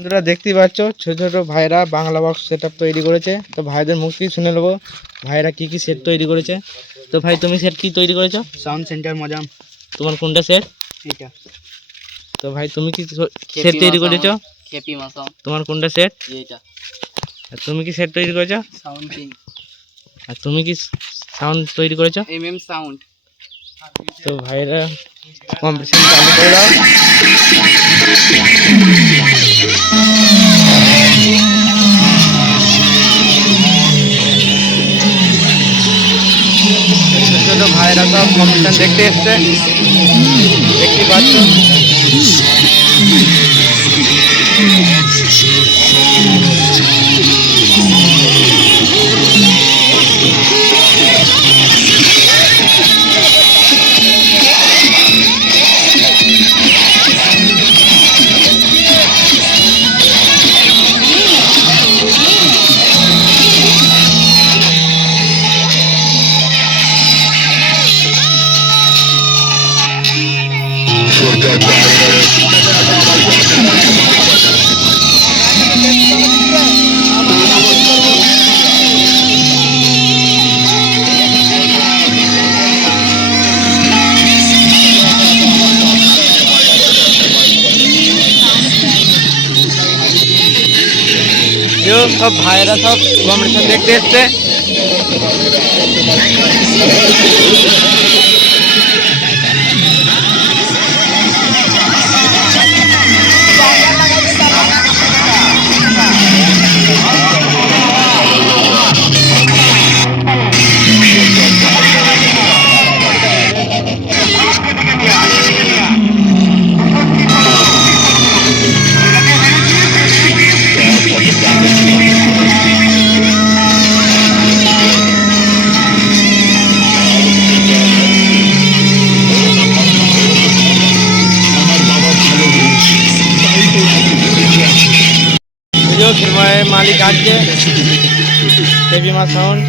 বন্ধুরা দেখতেই পাচ্ছ ছোট ছোট ভাইরা বাংলা বক্স সেটআপ তৈরি করেছে। তো ভাইদের মুখ থেকে শুনে নেবো ভাইরা কি কি সেট তৈরি করেছে। তো ভাই তুমি সেট কি তৈরি করেছো? সাউন্ড সেন্টার মজাম। তোমার কোনটা সেট? এটা। তো ভাই তুমি কি সেট তৈরি করেছো? খেপি মাসা। তোমার কোনটা সেট? এটা। আর তুমি কি সেট তৈরি করেছো? Sound king. আর তুমি কি সাউন্ড তৈরি করেছো? সাউন্ড। তো ভাইরা কম্পিটিশন চালু করে দাও। ছোট ছোট ভাইরা সব কম্পিটিশন দেখতে এসছে, দেখতে পাচ্ছ। সব ভাইয়েরা সব কম্পিটিশন দেখতে এসছে। মালিক আসছে খেপি মাসা সাউন্ড।